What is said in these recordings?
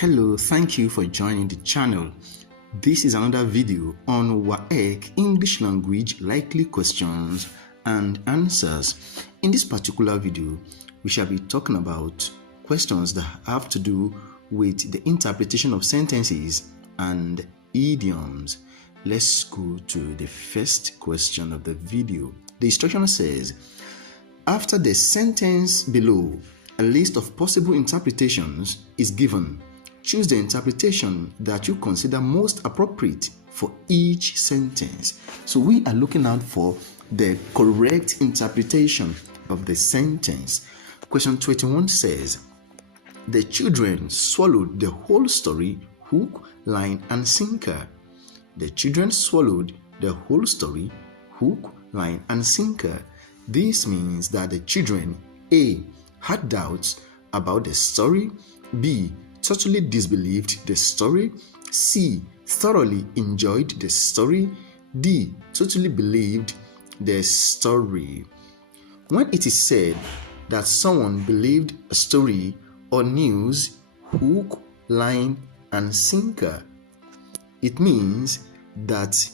Hello, thank you for joining the channel. This is another video on WAEC English language likely questions and answers. In this particular video, we shall be talking about questions that have to do with the interpretation of sentences and idioms. Let's go to the first question of the video. The instruction says, after the sentence below, a list of possible interpretations is given. Choose the interpretation that you consider most appropriate for each sentence. So we are looking out for the correct interpretation of the sentence. Question 21 says, the children swallowed the whole story, hook, line, and sinker. The children swallowed the whole story, hook, line, and sinker. This means that the children A. had doubts about the story, B. totally disbelieved the story, C. thoroughly enjoyed the story, D. totally believed the story. When it is said that someone believed a story or news, hook, line, and sinker, it means that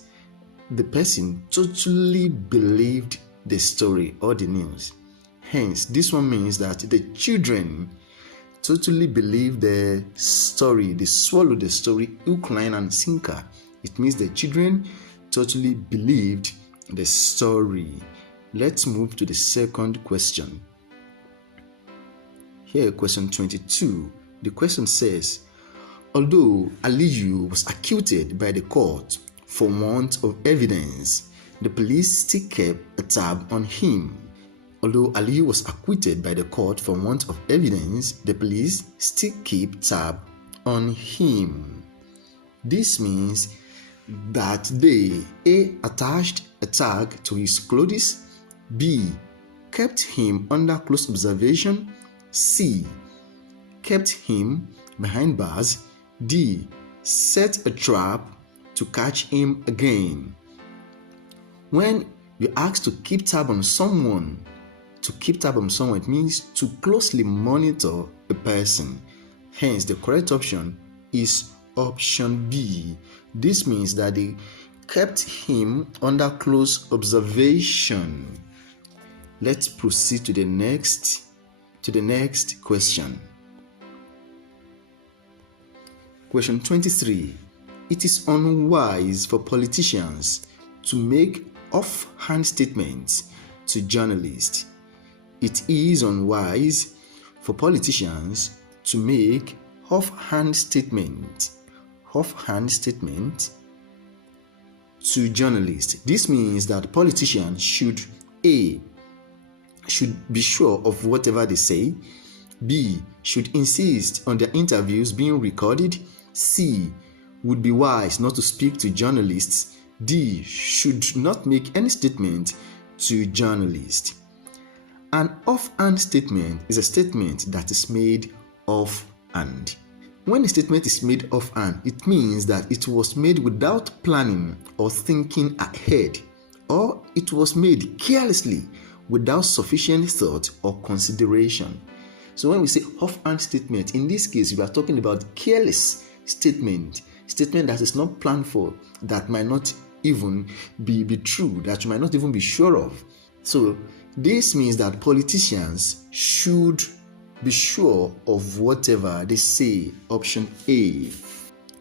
the person totally believed the story or the news. Hence, this one means that the children totally believe the story. They swallow the story, hook, line, and sinker. It means the children totally believed the story. Let's move to the second question. Here, question 22. The question says, although Aliyu was acquitted by the court for want of evidence, the police still kept a tab on him. Although Aliyu was acquitted by the court for want of evidence, the police still keep tab on him. This means that they A. attached a tag to his clothes, B. kept him under close observation, C. kept him behind bars, D. set a trap to catch him again. When you ask to keep tab on someone, it means to closely monitor a person. Hence, the correct option is option B. This means that they kept him under close observation. Let's proceed to the next question. Question 23. It is unwise for politicians to make offhand statements to journalists. It is unwise for politicians to make offhand statement to journalists. This means that politicians should A. should be sure of whatever they say, B. should insist on their interviews being recorded, C. would be wise not to speak to journalists, D. should not make any statement to journalists. An offhand statement is a statement that is made offhand. When a statement is made offhand, it means that it was made without planning or thinking ahead, or it was made carelessly without sufficient thought or consideration. So when we say offhand statement, in this case, we are talking about careless statement that is not planned for, that might not even be true, that you might not even be sure of. So this means that politicians should be sure of whatever they say. Option A.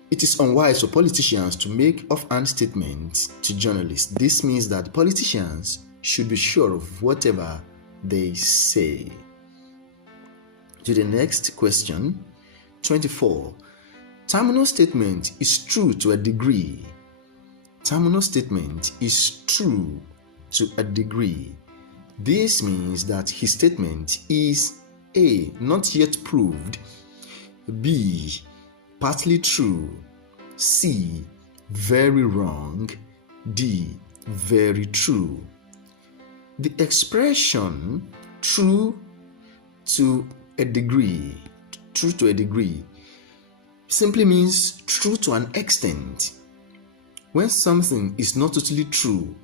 It is unwise for politicians to make offhand statements to journalists. This means that politicians should be sure of whatever they say. To the next question, 24. Terminal statement is true to a degree. Terminal statement is true to a degree. This means that his statement is A. not yet proved, B. partly true, C. very wrong, D. very true. The expression true to a degree simply means true to an extent. When something is not totally true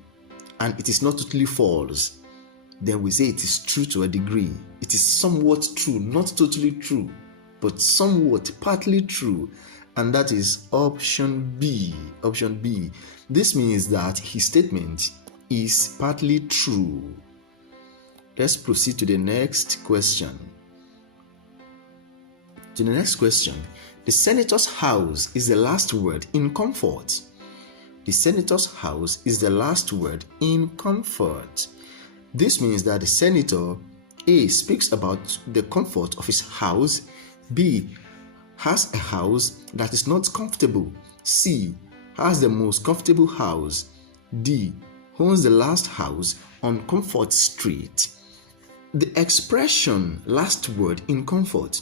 and it is not totally false, then we say it is true to a degree. It is somewhat true, not totally true. but somewhat partly true, and that is option B. Option B. This means that his statement is partly true. Let's proceed to the next question. The senator's house is the last word in comfort. The senator's house is the last word in comfort. This means that the senator A speaks about the comfort of his house, B has a house that is not comfortable, C has the most comfortable house, D owns the last house on Comfort Street. The expression last word in comfort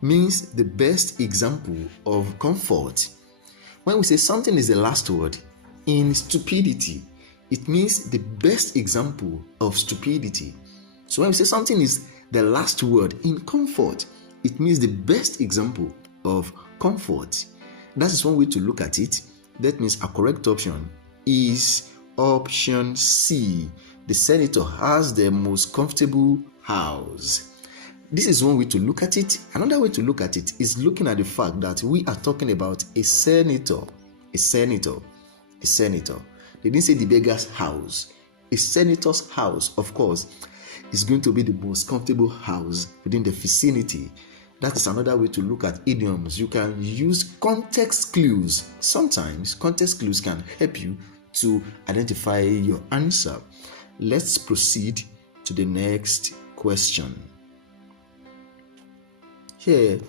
means the best example of comfort. When we say something is the last word in stupidity, it means the best example of stupidity. So when we say something is the last word in comfort, it means the best example of comfort. That is one way to look at it. That means a correct option is option C. The senator has the most comfortable house. This is one way to look at it. Another way to look at it is looking at the fact that we are talking about a senator. A senator. They didn't say the beggar's house. A senator's house, of course, is going to be the most comfortable house within the vicinity. That is another way to look at idioms. You can use context clues. Sometimes context clues can help you to identify your answer. Let's proceed to the next question. Here,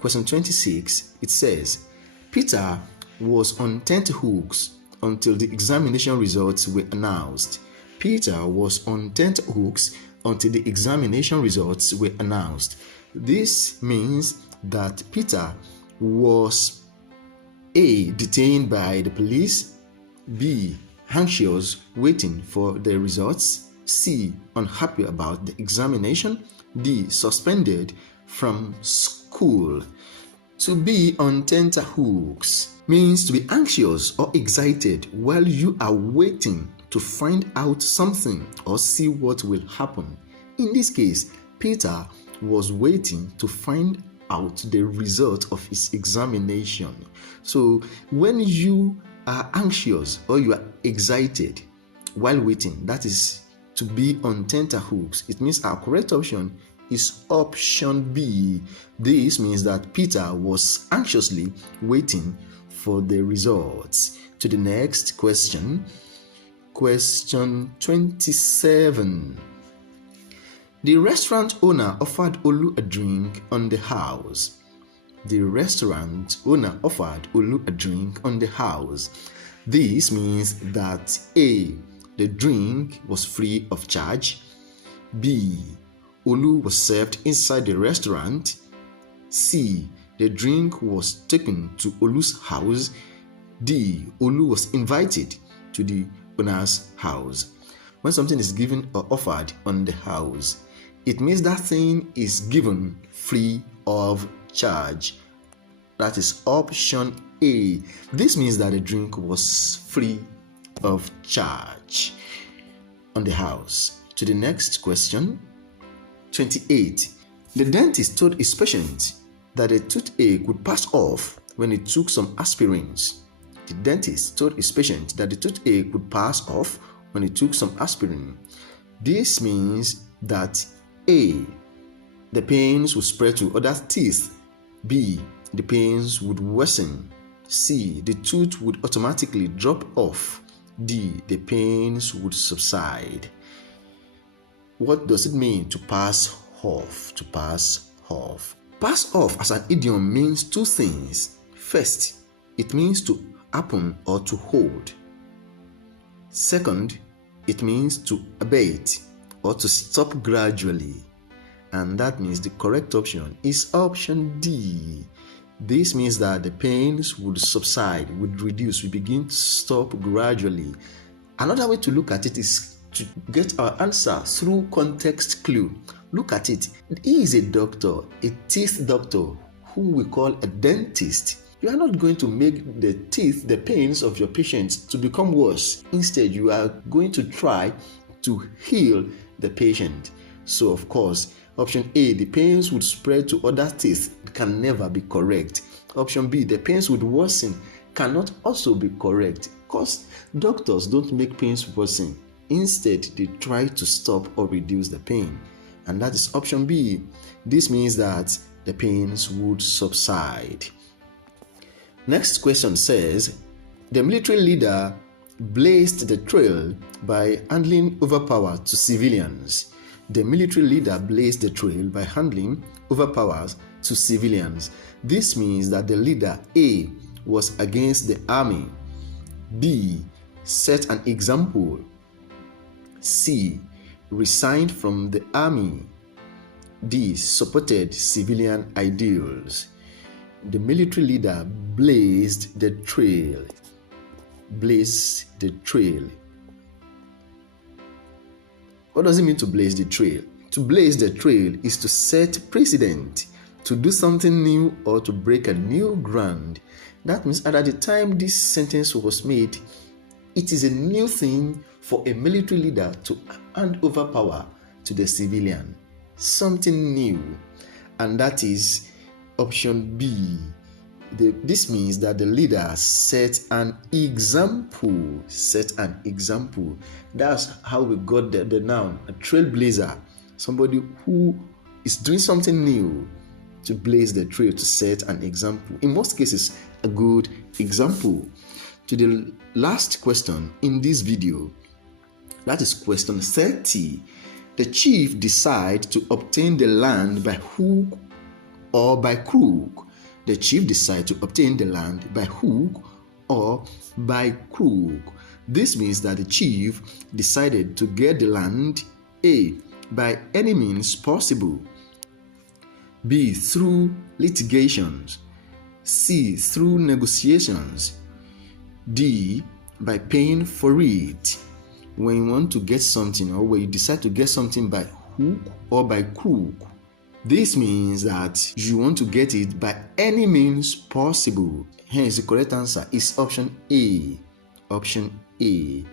question 26, it says, Peter was on tenterhooks until the examination results were announced. Peter was on tenterhooks until the examination results were announced. This means that Peter was A. detained by the police, B. anxious waiting for the results, C. unhappy about the examination, D. suspended from school. To be on tenterhooks means to be anxious or excited while you are waiting to find out something or see what will happen. In this case, Peter was waiting to find out the result of his examination. So when you are anxious or you are excited while waiting, that is to be on tenterhooks. It means our correct option is option B. This means that Peter was anxiously waiting for the results. To the next question. Question 27. The restaurant owner offered Olu a drink on the house. The restaurant owner offered Olu a drink on the house. This means that A. the drink was free of charge, B. Olu was served inside the restaurant, C. the drink was taken to Olu's house, D. Olu was invited to the owner's house. When something is given or offered on the house, it means that thing is given free of charge. That is option A. This means that the drink was free of charge on the house. To the next question. 28. The dentist told his patient that a toothache would pass off when he took some aspirins. The dentist told his patient that the toothache would pass off when he took some aspirin. This means that A. the pains would spread to other teeth, B. the pains would worsen, C. the tooth would automatically drop off, D. the pains would subside. What does it mean to pass off? To pass off. Pass off as an idiom means two things. First, it means to happen or to hold. Second, it means to abate or to stop gradually. And that means the correct option is option D. This means that the pains would subside, would reduce, would begin to stop gradually. Another way to look at it is to get our answer through context clue. Look at it. He is a doctor, a teeth doctor, whom we call a dentist. You are not going to make the teeth, the pains of your patients to become worse. Instead, you are going to try to heal the patient. So, of course, Option A, the pains would spread to other teeth, can never be correct. Option B, the pains would worsen, cannot also be correct, because doctors don't make pains worsen. Instead, they try to stop or reduce the pain. And that is option B. This means that the pains would subside. Next question says, the military leader blazed the trail by handing over power to civilians. The military leader blazed the trail by handing over powers to civilians. This means that the leader A was against the army, B set an example, C resigned from the army, D supported civilian ideals. The military leader blazed the trail. Blaze the trail. What does it mean to blaze the trail? To blaze the trail is to set precedent, to do something new, or to break a new ground. That means at the time this sentence was made, it is a new thing for a military leader to hand over power to the civilian. Something new. And that is option B. This means that the leader set an example. Set an example. That's how we got the noun, a trailblazer. Somebody who is doing something new, to blaze the trail, to set an example. In most cases, a good example. To the last question in this video, that is question 30. The chief decides to obtain the land by hook or by crook. The chief decides to obtain the land by hook or by crook. This means that the chief decided to get the land A, by any means possible, B, through litigations, C, through negotiations, D, by paying for it. When you want to get something, or when you decide to get something by hook or by crook, this means that you want to get it by any means possible. Hence, the correct answer is option A. Option A.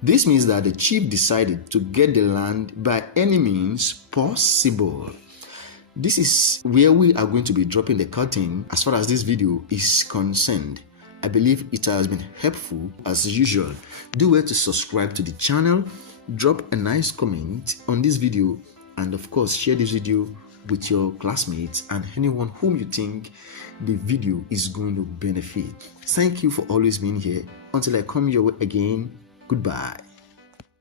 This means that the chief decided to get the land by any means possible. This is where we are going to be dropping the curtain as far as this video is concerned. I believe it has been helpful as usual. Do well to subscribe to the channel, drop a nice comment on this video, and of course share this video with your classmates and anyone whom you think the video is going to benefit. Thank you for always being here. Until I come your way again, goodbye.